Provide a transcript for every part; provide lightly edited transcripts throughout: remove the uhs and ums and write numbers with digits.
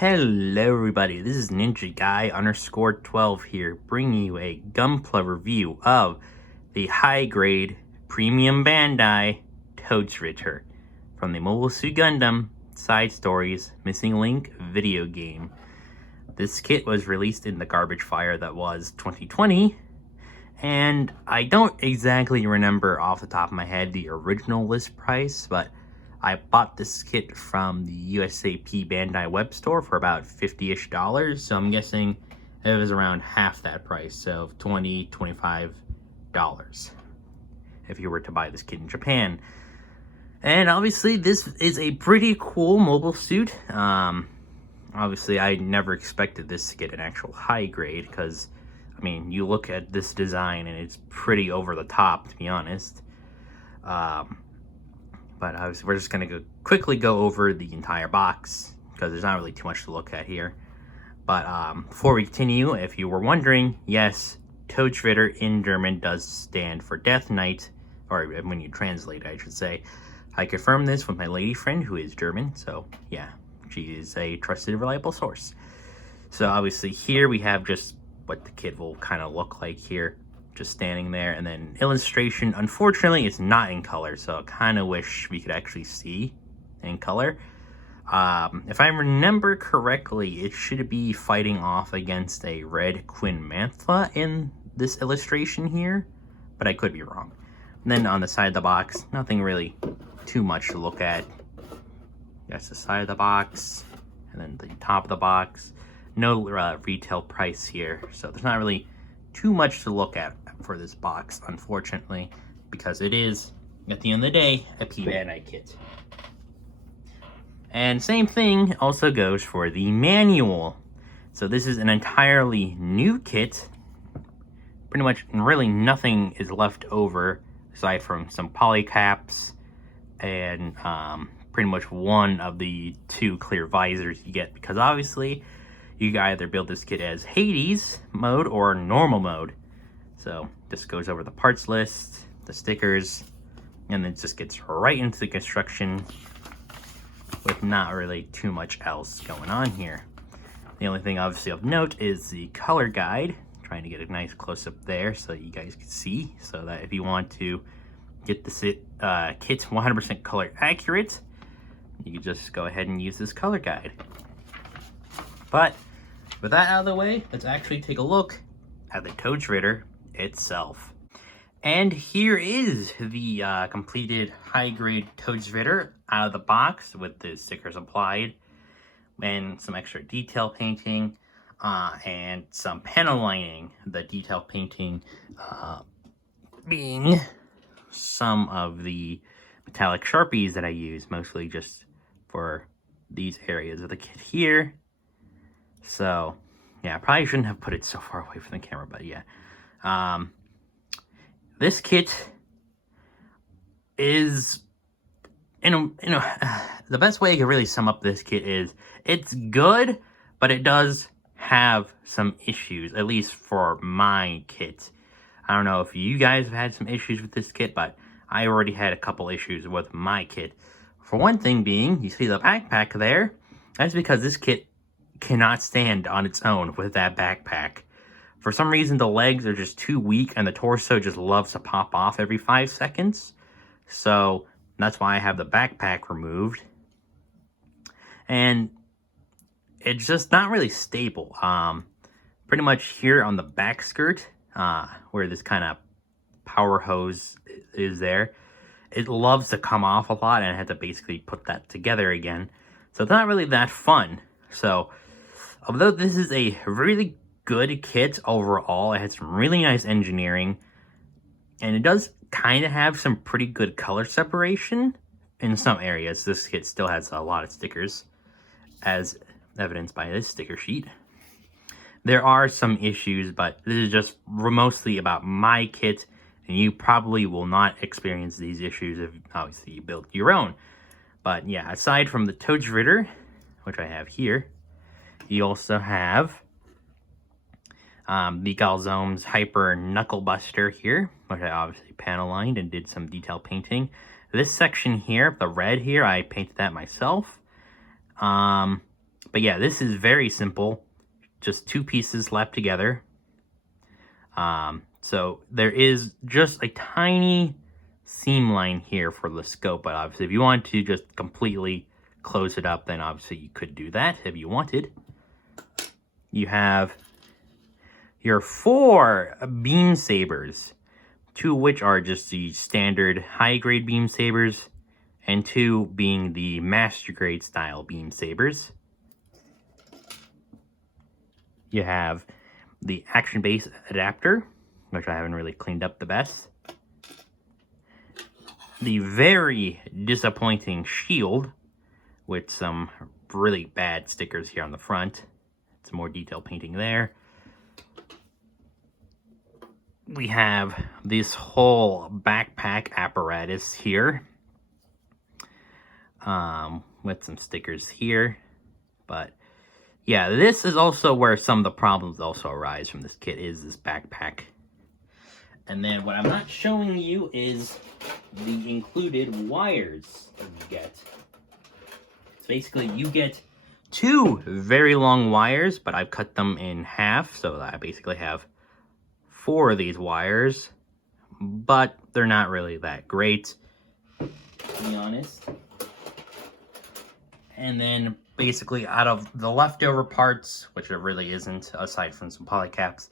Hello everybody, this is Ninja Guy _12 here, bringing you a Gunpla review of the high-grade premium Bandai Todesritter from the Mobile Suit Gundam Side Stories Missing Link video game. This kit was released in the garbage fire that was 2020, and I don't exactly remember off the top of my head the original list price, but I bought this kit from the USA P-Bandai web store for about $50-ish, so I'm guessing it was around half that price, so $20, $25 if you were to buy this kit in Japan. And obviously this is a pretty cool mobile suit. Obviously I never expected this to get an actual high grade, because I mean, you look at this design and it's pretty over the top, to be honest. But obviously we're just going to quickly go over the entire box, because there's not really too much to look at here. But before we continue, if you were wondering, yes, Todesritter in German does stand for Death Knight, or when you translate, I should say. I confirmed this with my lady friend who is German, so yeah, she is a trusted, reliable source. So obviously here we have just what the kit will kind of look like here, just standing there, and then illustration. Unfortunately, it's not in color, so I kind of wish we could actually see in color. If I remember correctly, it should be fighting off against a red Queen Mantha in this illustration here, but I could be wrong. And then on the side of the box, nothing really too much to look at. That's the side of the box, and then the top of the box. No retail price here, so there's not really too much to look at for this box, unfortunately, because it is, at the end of the day, a P-Bandai kit. And same thing also goes for the manual. So this is an entirely new kit. Pretty much really nothing is left over aside from some polycaps and pretty much one of the two clear visors you get, because obviously you can either build this kit as Hades mode or normal mode. So this goes over the parts list, the stickers, and then just gets right into the construction with not really too much else going on here. The only thing obviously of note is the color guide. I'm trying to get a nice close-up there so you guys can see, so that if you want to get the kit 100% color accurate, you can just go ahead and use this color guide. But with that out of the way, let's actually take a look at the Todesritter itself. And here is the completed high-grade Todesritter out of the box with the stickers applied and some extra detail painting and some panel lining. The detail painting being some of the metallic Sharpies that I use, mostly just for these areas of the kit here. So, yeah, I probably shouldn't have put it so far away from the camera, but yeah. This kit is, the best way I can really sum up this kit is, it's good, but it does have some issues, at least for my kit. I don't know if you guys have had some issues with this kit, but I already had a couple issues with my kit. For one thing being, you see the backpack there, that's because this kit cannot stand on its own with that backpack. For some reason, the legs are just too weak, and the torso just loves to pop off every 5 seconds. So that's why I have the backpack removed. And it's just not really stable. Pretty much here on the back skirt, where this kind of power hose is there, it loves to come off a lot, and I had to basically put that together again. So it's not really that fun. So although this is a really good kit overall, it has some really nice engineering, and it does kind of have some pretty good color separation in some areas. This kit still has a lot of stickers, as evidenced by this sticker sheet. There are some issues, but this is just mostly about my kit, and you probably will not experience these issues if obviously you build your own. But yeah, aside from the Todesritter, which I have here, you also have the Galzome's Hyper Knuckle Buster here, which I obviously panel lined and did some detail painting. This section here, the red here, I painted that myself. But yeah, this is very simple. Just 2 pieces left together. So there is just a tiny seam line here for the scope, but obviously if you want to just completely close it up, then obviously you could do that if you wanted. You have your 4 beam sabers, 2 of which are just the standard high grade beam sabers, and 2 being the master grade style beam sabers. You have the action base adapter, which I haven't really cleaned up the best. The very disappointing shield with some really bad stickers here on the front. Some more detail painting there. We have this whole backpack apparatus here. With some stickers here. But yeah, this is also where some of the problems also arise from this kit, is this backpack. And then what I'm not showing you is the included wires that you get. So basically you get 2 very long wires, but I've cut them in half, so I basically have 4 of these wires, but they're not really that great, to be honest. And then basically out of the leftover parts, which there really isn't, aside from some polycaps,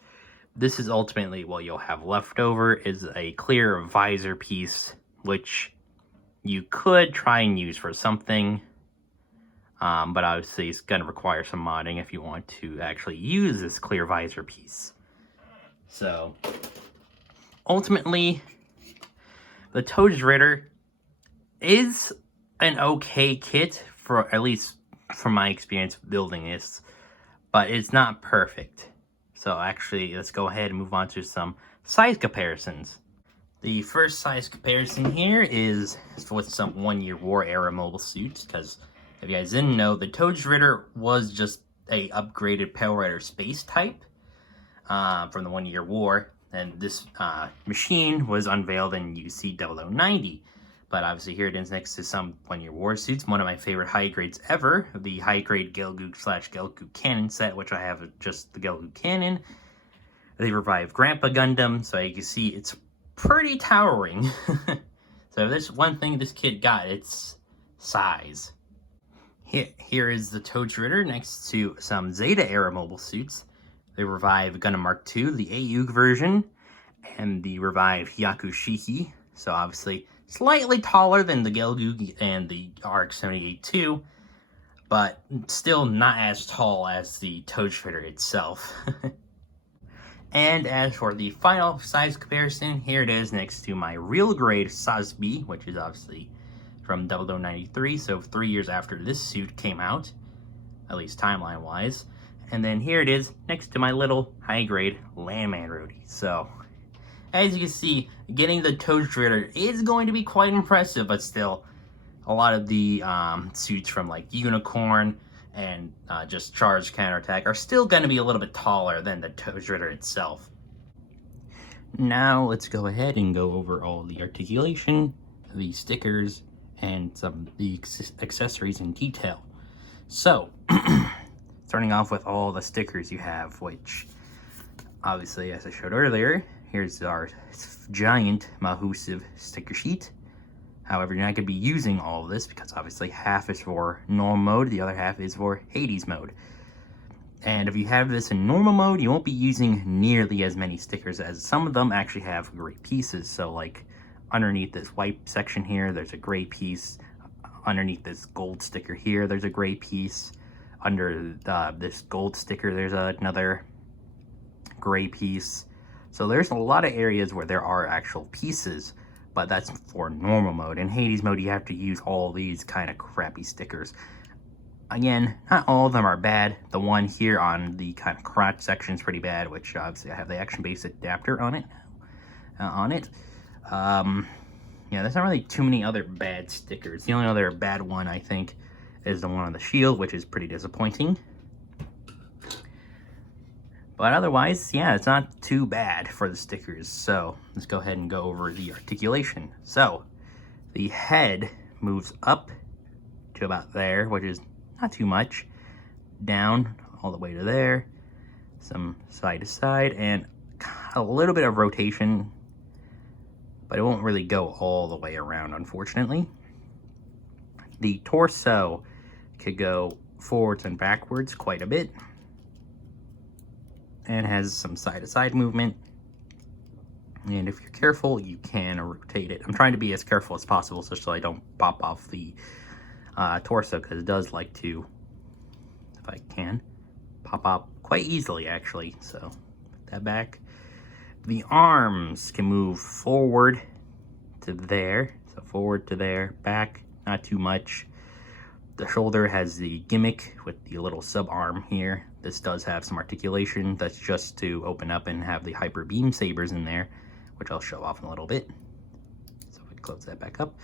this is ultimately what you'll have left over, is a clear visor piece, which you could try and use for something, but obviously it's going to require some modding if you want to actually use this clear visor piece. So, ultimately, the Todesritter is an okay kit, for at least from my experience building this, but it's not perfect. So actually, let's go ahead and move on to some size comparisons. The first size comparison here is with some 1 Year War era mobile suits, because if you guys didn't know, the Todesritter was just a upgraded Power Rider space type from the 1 Year War, and this machine was unveiled in UC 0090. But obviously here it is next to some 1 Year War suits. One of my favorite high grades ever, the high grade Gelgoog/Gelgoog cannon set, which I have just the Gelgoog cannon. They revived Gunpla Gundam, so you can see it's pretty towering. So if there's one thing this kid got, it's size. Here is the Todesritter next to some Zeta era mobile suits. They revived Gundam Mark II, the HGUC version, and the revived Hyakushiki. So obviously slightly taller than the Gelgoog and the RX-78-2, but still not as tall as the Todesritter itself. And as for the final size comparison, here it is next to my real grade Sasbi, which is obviously from 0093, so 3 years after this suit came out, at least timeline wise. And then here it is next to my little high grade Landman Rhodey. So as you can see, getting the Todesritter is going to be quite impressive, but still, a lot of the suits from like Unicorn and just Charge Counterattack are still going to be a little bit taller than the Todesritter itself. Now let's go ahead and go over all the articulation, the stickers, and some of the accessories in detail. So, starting off with all the stickers you have, which obviously, as I showed earlier, here's our giant Mahusive sticker sheet. However, you're not going to be using all of this because obviously half is for normal mode, the other half is for Hades mode. And if you have this in normal mode, you won't be using nearly as many stickers, as some of them actually have gray pieces. So like underneath this white section here, there's a gray piece. Underneath this gold sticker here, there's a gray piece. Under this gold sticker, there's another gray piece. So there's a lot of areas where there are actual pieces, but that's for normal mode. In Hades mode, you have to use all these kind of crappy stickers. Again, not all of them are bad. The one here on the kind of crotch section is pretty bad, which obviously I have the action-based adapter on it. Yeah, there's not really too many other bad stickers. The only other bad one, I think, is the one on the shield, which is pretty disappointing. But otherwise, yeah, it's not too bad for the stickers. So let's go ahead and go over the articulation. So the head moves up to about there, which is not too much. down all the way to there, some side to side, and a little bit of rotation, but it won't really go all the way around, unfortunately. The torso could go forwards and backwards quite a bit, and has some side-to-side movement. And if you're careful, you can rotate it. I'm trying to be as careful as possible so I don't pop off the torso, because it does like to, if I can, pop up quite easily, actually. So put that back. The arms can move forward to there, so forward to there, back, not too much. The shoulder has the gimmick with the little sub arm here. This does have some articulation. That's just to open up and have the hyper beam sabers in there, which I'll show off in a little bit. So if we close that back up.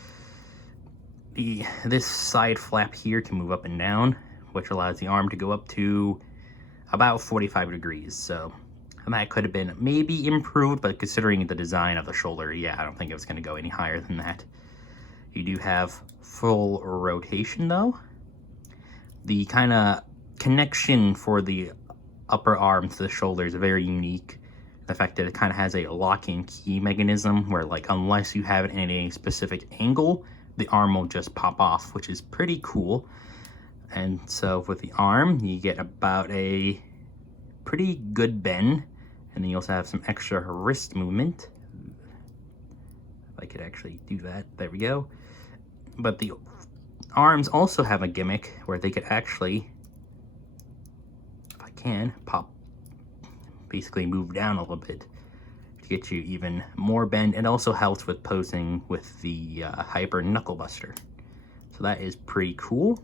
This side flap here can move up and down, which allows the arm to go up to about 45 degrees. So that could have been maybe improved, but considering the design of the shoulder, yeah, I don't think it was going to go any higher than that. You do have full rotation though. The kind of connection for the upper arm to the shoulder is very unique. The fact that it kind of has a lock and key mechanism where, like, unless you have it in a specific angle, the arm will just pop off, which is pretty cool. And so with the arm, you get about a pretty good bend, and then you also have some extra wrist movement. If I could actually do that, there we go. But the arms also have a gimmick where they could actually, if I can, pop, basically move down a little bit to get you even more bend. It also helps with posing with the hyper knuckle buster. So that is pretty cool.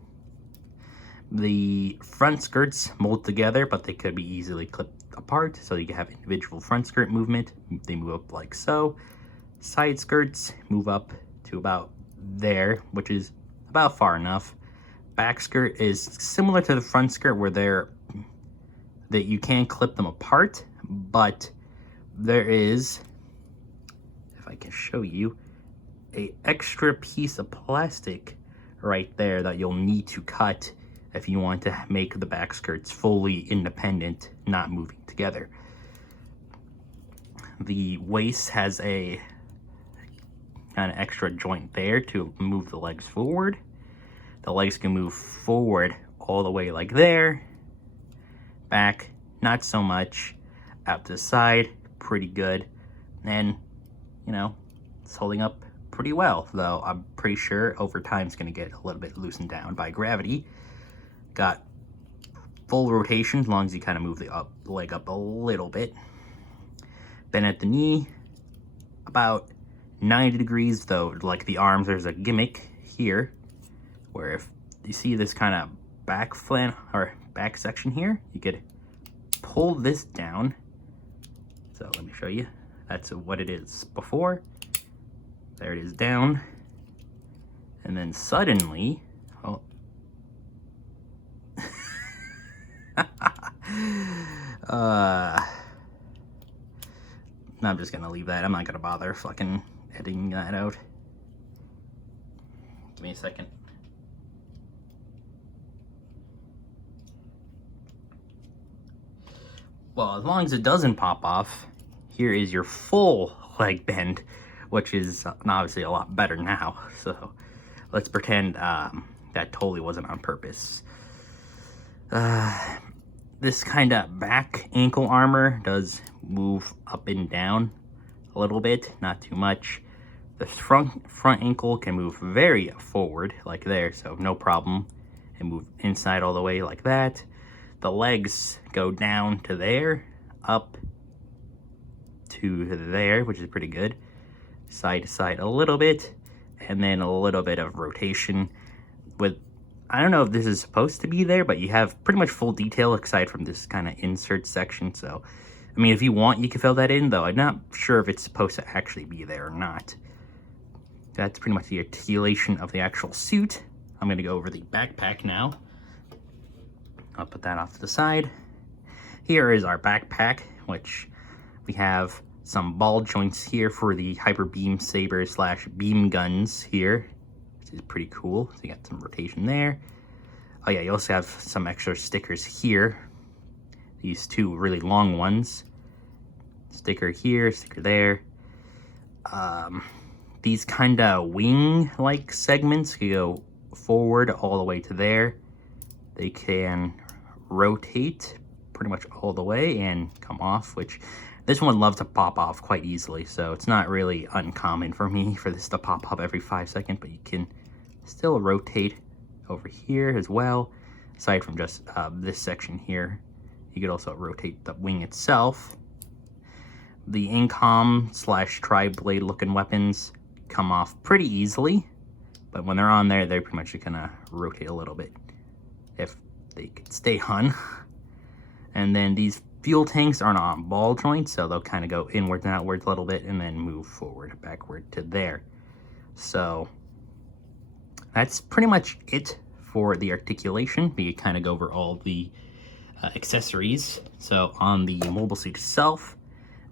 The front skirts mold together, but they could be easily clipped apart, so you can have individual front skirt movement. They move up like so. Side skirts move up to about there, which is about far enough. Back skirt is similar to the front skirt, where that you can clip them apart, but there is, if I can show you, a extra piece of plastic right there that you'll need to cut if you want to make the back skirts fully independent, not moving together. The waist has a kind of extra joint there to move the legs forward. The legs can move forward all the way like there. Back, not so much. Out to the side, pretty good. And, you know, it's holding up pretty well, though I'm pretty sure over time it's going to get a little bit loosened down by gravity. Got full rotation as long as you kind of move the leg up a little bit. Bend at the knee, about 90 degrees, though. Like the arms, there's a gimmick here where if you see this kind of back flank or back section here, you could pull this down. So let me show you. That's what it is before. There it is down. And then suddenly, oh. I'm just gonna leave that. I'm not gonna bother fucking editing that out. Give me a second. Well, as long as it doesn't pop off, here is your full leg bend, which is obviously a lot better now. So let's pretend that totally wasn't on purpose. This kind of back ankle armor does move up and down a little bit, not too much. The front ankle can move very forward like there, so no problem, and move inside all the way like that. The legs go down to there, up to there, which is pretty good. Side to side a little bit, and then a little bit of rotation with, I don't know if this is supposed to be there, but you have pretty much full detail aside from this kind of insert section. So, I mean, if you want, you can fill that in, though I'm not sure if it's supposed to actually be there or not. That's pretty much the articulation of the actual suit. I'm going to go over the backpack now. I'll put that off to the side. Here is our backpack, which we have some ball joints here for the hyper beam saber / beam guns here, which is pretty cool. So you got some rotation there. Oh yeah, you also have some extra stickers here. These two really long ones. Sticker here, sticker there. These kind of wing-like segments can go forward all the way to there. They can rotate pretty much all the way and come off, which this one loves to pop off quite easily, so it's not really uncommon for me for this to pop up every 5 seconds, but you can still rotate over here as well. Aside from just this section here, you could also rotate the wing itself. The incom / tri-blade looking weapons come off pretty easily, but when they're on there, they're pretty much gonna rotate a little bit if they could stay on. And then these fuel tanks aren't on ball joints, so they'll kind of go inwards and outwards a little bit and then move forward, backward to there. So that's pretty much it for the articulation. We kind of go over all the accessories. So on the mobile suit itself,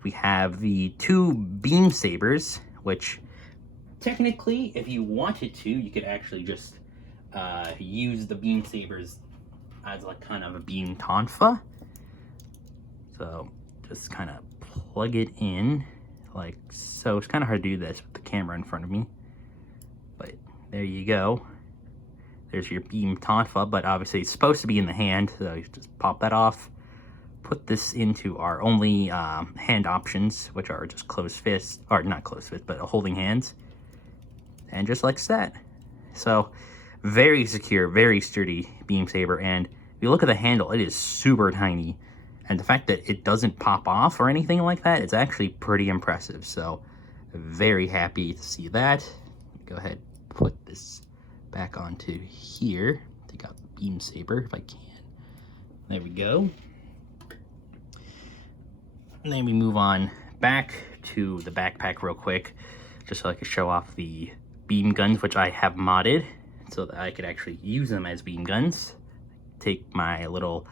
we have the 2 beam sabers, which technically, if you wanted to, you could actually just use the beam sabers as like kind of a beam tonfa. So just kind of plug it in like so. It's kind of hard to do this with the camera in front of me, but there you go. There's your beam tonfa, but obviously it's supposed to be in the hand, so you just pop that off. Put this into our only hand options, which are just closed fists, or not closed fists, but holding hands. And just like that. So very secure, very sturdy beam saber. And if you look at the handle, it is super tiny. And the fact that it doesn't pop off or anything like that, it's actually pretty impressive. So very happy to see that. Go ahead, put this back onto here. Take out the beam saber if I can. There we go. And then we move on back to the backpack real quick, just so I can show off the beam guns, which I have modded so that I could actually use them as beam guns. Take my little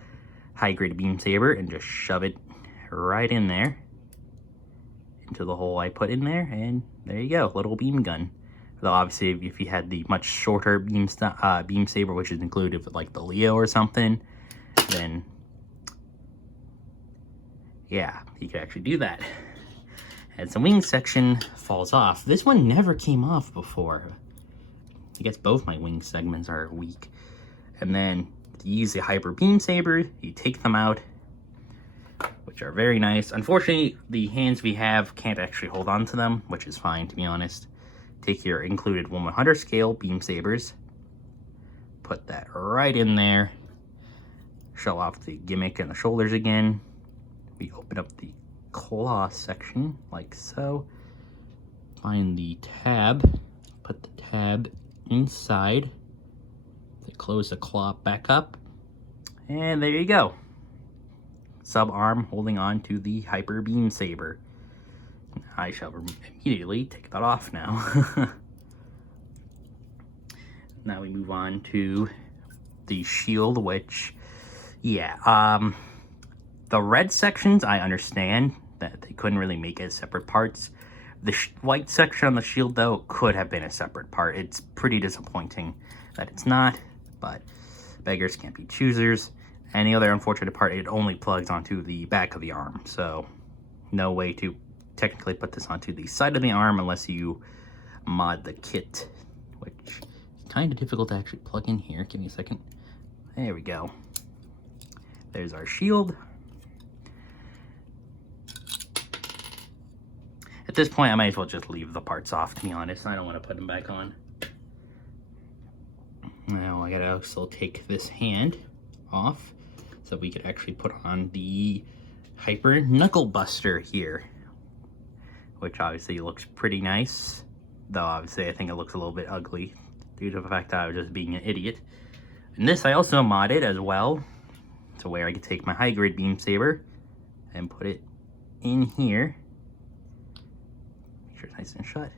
high-grade beam saber and just shove it right in there into the hole I put in there, and there you go, little beam gun. Though obviously, if you had the much shorter beam saber, which is included with like the Leo or something, then yeah, you could actually do that. As the wing section falls off, this one never came off before. I guess both my wing segments are weak. And then to use the hyper beam saber, you take them out, which are very nice. Unfortunately, the hands we have can't actually hold on to them, which is fine, to be honest. Take your included 1/100 scale beam sabers, put that right in there, show off the gimmick and the shoulders again. We open up the claw section like so, find the tab, put the tab inside, close the claw back up, and there you go. Sub arm holding on to the hyper beam saber. I shall immediately take that off now. Now we move on to the shield, which, yeah, the red sections, I understand that they couldn't really make it as separate parts. The white section on the shield, though, could have been a separate part. It's pretty disappointing that it's not, but beggars can't be choosers. And the other unfortunate part, it only plugs onto the back of the arm, so no way to technically put this onto the side of the arm unless you mod the kit, which is kind of difficult to actually plug in here. Give me a second. There we go. There's our shield. At this point, I might as well just leave the parts off, to be honest. I don't want to put them back on. Now I gotta also take this hand off so we could actually put on the Hyper Knuckle Buster here, which obviously looks pretty nice, though obviously I think it looks a little bit ugly due to the fact that I was just being an idiot. And this I also modded as well, to where I could take my high grade beam saber and put it in here. Make sure it's nice and shut.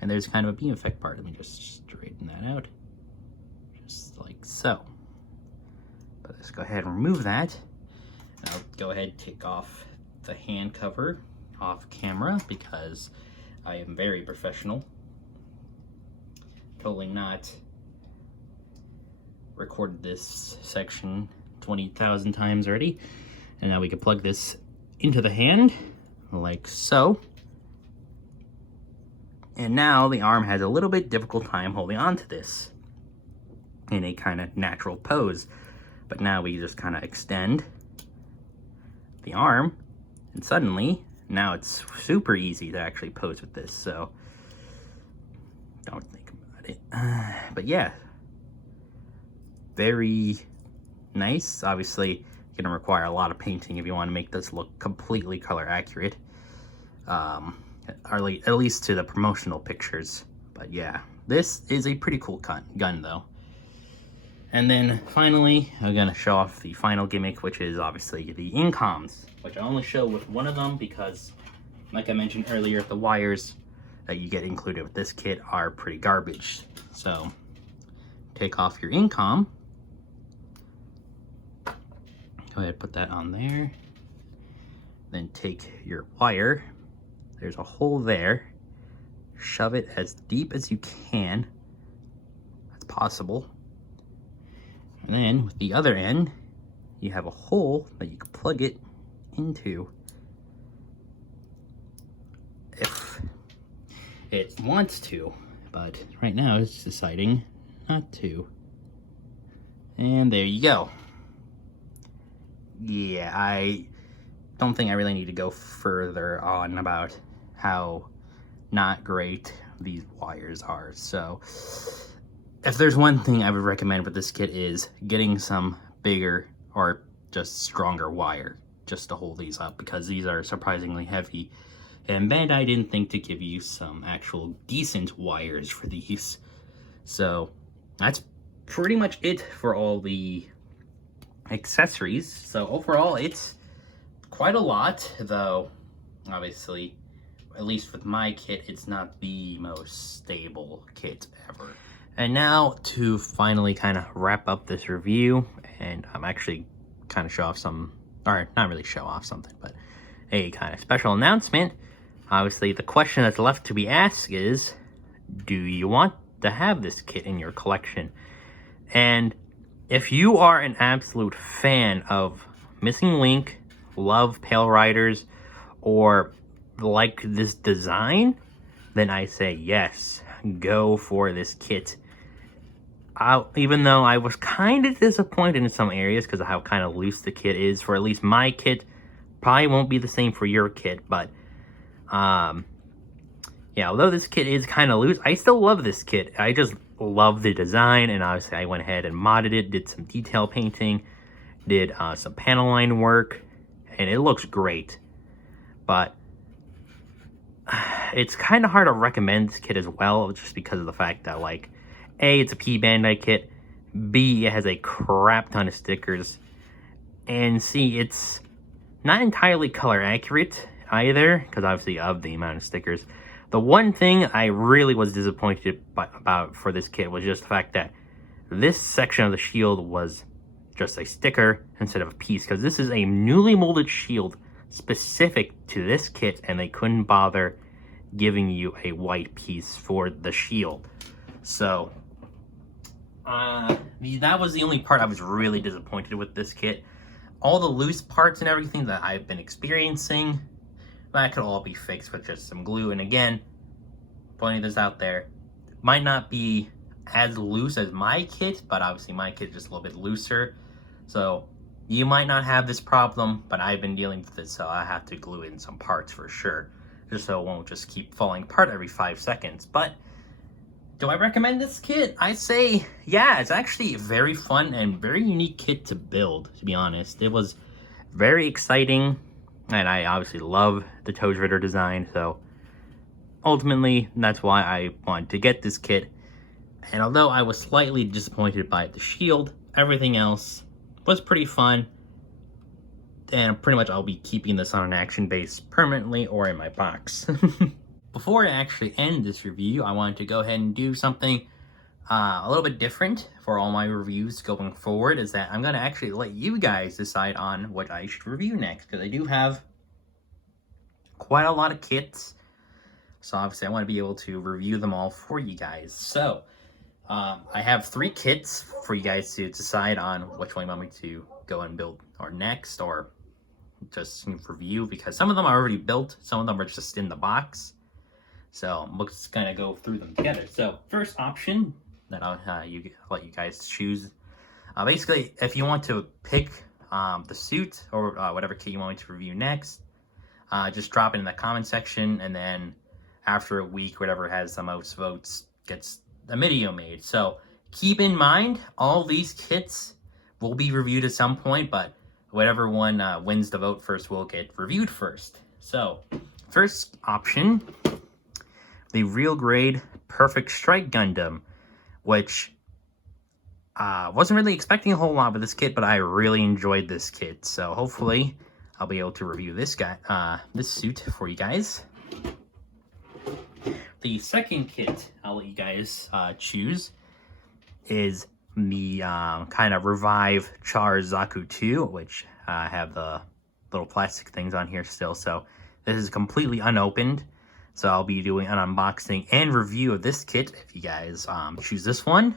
And there's kind of a beam effect part. Let me just straighten that out. Just like so. But let's go ahead and remove that. And I'll go ahead and take off the hand cover off camera because I am very professional. Totally not recorded this section 20,000 times already. And now we can plug this into the hand, like so. And now the arm has a little bit difficult time holding on to this in a kind of natural pose. But now we just kind of extend the arm, and suddenly, now it's super easy to actually pose with this, so don't think about it. But yeah, very nice. Obviously, going to require a lot of painting if you want to make this look completely color accurate, at least to the promotional pictures. But yeah, this is a pretty cool gun though. And then finally, I'm going to show off the final gimmick, which is obviously the incoms, which I only show with one of them because, like I mentioned earlier, the wires that you get included with this kit are pretty garbage. So take off your incom. Go ahead, put that on there. Then take your wire. There's a hole there. Shove it as deep as you can. That's possible. And then with the other end, you have a hole that you can plug it into if it wants to, but right now it's deciding not to. And there you go. Yeah, I don't think I really need to go further on about how not great these wires are. So if there's one thing I would recommend with this kit is getting some bigger or just stronger wire just to hold these up, because these are surprisingly heavy. And Bandai didn't think to give you some actual decent wires for these. So that's pretty much it for all the accessories. So overall, it's quite a lot, though obviously, at least with my kit, it's not the most stable kit ever. And now to finally kind of wrap up this review, and I'm actually kind of show off some, or not really show off something, but a kind of special announcement. Obviously, the question that's left to be asked is, do you want to have this kit in your collection? And if you are an absolute fan of Missing Link, love Pale Riders, or like this design, then I say yes, go for this kit. Even though I was kind of disappointed in some areas because of how kind of loose the kit is for at least my kit. Probably won't be the same for your kit, but yeah, although this kit is kind of loose, I still love this kit. I just love the design, and obviously I went ahead and modded it, did some detail painting, did some panel line work, and it looks great. But it's kind of hard to recommend this kit as well, just because of the fact that, like, A, it's a P-Bandai kit, B, it has a crap ton of stickers, and C, it's not entirely color accurate either, because obviously of the amount of stickers. The one thing I really was disappointed about for this kit was just the fact that this section of the shield was just a sticker instead of a piece, because this is a newly molded shield specific to this kit, and they couldn't bother giving you a white piece for the shield. So that was the only part I was really disappointed with this kit. All the loose parts and everything that I've been experiencing, that could all be fixed with just some glue. And again, pointing this out there, it might not be as loose as my kit, but obviously my kit is just a little bit looser. So you might not have this problem, but I've been dealing with it, so I have to glue in some parts for sure, just so it won't just keep falling apart every 5 seconds. But do I recommend this kit? I say, yeah, it's actually a very fun and very unique kit to build, to be honest. It was very exciting, and I obviously love the Todesritter design, so ultimately, that's why I wanted to get this kit. And although I was slightly disappointed by the shield, everything else was pretty fun. And pretty much I'll be keeping this on an action base permanently or in my box. Before I actually end this review, I wanted to go ahead and do something a little bit different for all my reviews going forward, is that I'm going to actually let you guys decide on what I should review next, because I do have quite a lot of kits. So obviously I want to be able to review them all for you guys. So I have 3 kits for you guys to decide on which one you want me to go and build or next, or just review, because some of them are already built, some of them are just in the box. So I'm just gonna go through them together. So first option that I'll let you guys choose. Basically, if you want to pick the suit or whatever kit you want me to review next, just drop it in the comment section, and then after a week, whatever has the most votes gets a video made. So keep in mind, all these kits will be reviewed at some point, but whatever one wins the vote first will get reviewed first. So first option, the Real Grade Perfect Strike Gundam, which wasn't really expecting a whole lot with this kit, but I really enjoyed this kit. So hopefully I'll be able to review this this suit for you guys. The second kit I'll let you guys choose is the kind of Revive Char Zaku 2, which have the little plastic things on here still. So this is completely unopened. So I'll be doing an unboxing and review of this kit if you guys choose this one.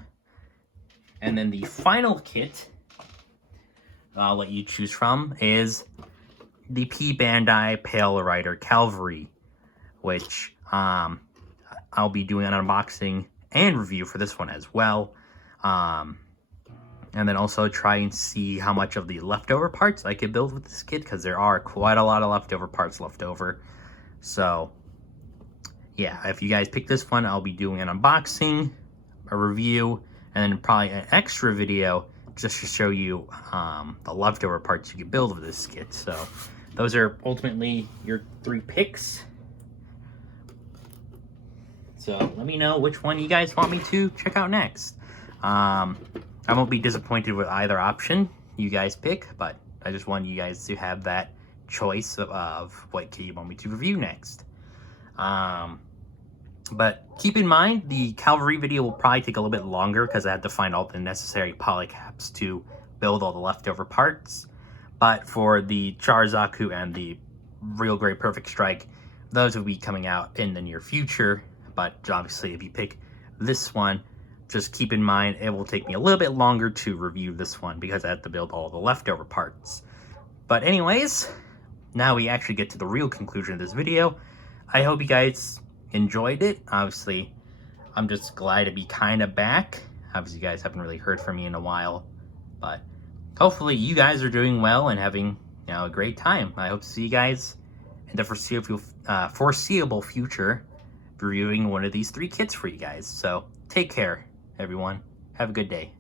And then the final kit I'll let you choose from is the P-Bandai Pale Rider Cavalry, which I'll be doing an unboxing and review for this one as well. And then also try and see how much of the leftover parts I could build with this kit, because there are quite a lot of leftover parts left over. So yeah, if you guys pick this one, I'll be doing an unboxing, a review, and then probably an extra video just to show you the leftover parts you can build with this kit. So those are ultimately your 3 picks. So let me know which one you guys want me to check out next. I won't be disappointed with either option you guys pick, but I just want you guys to have that choice of what kit you want me to review next. But keep in mind, the Cavalry video will probably take a little bit longer because I had to find all the necessary polycaps to build all the leftover parts. But for the Char Zaku and the Real Grade Perfect Strike, those will be coming out in the near future. But obviously, if you pick this one, just keep in mind it will take me a little bit longer to review this one because I have to build all the leftover parts. But anyways, now we actually get to the real conclusion of this video. I hope you guys enjoyed it. Obviously, I'm just glad to be kind of back. Obviously, you guys haven't really heard from me in a while, but hopefully you guys are doing well and having, you know, a great time. I hope to see you guys in the foreseeable future reviewing one of these 3 kits for you guys. So take care, everyone. Have a good day.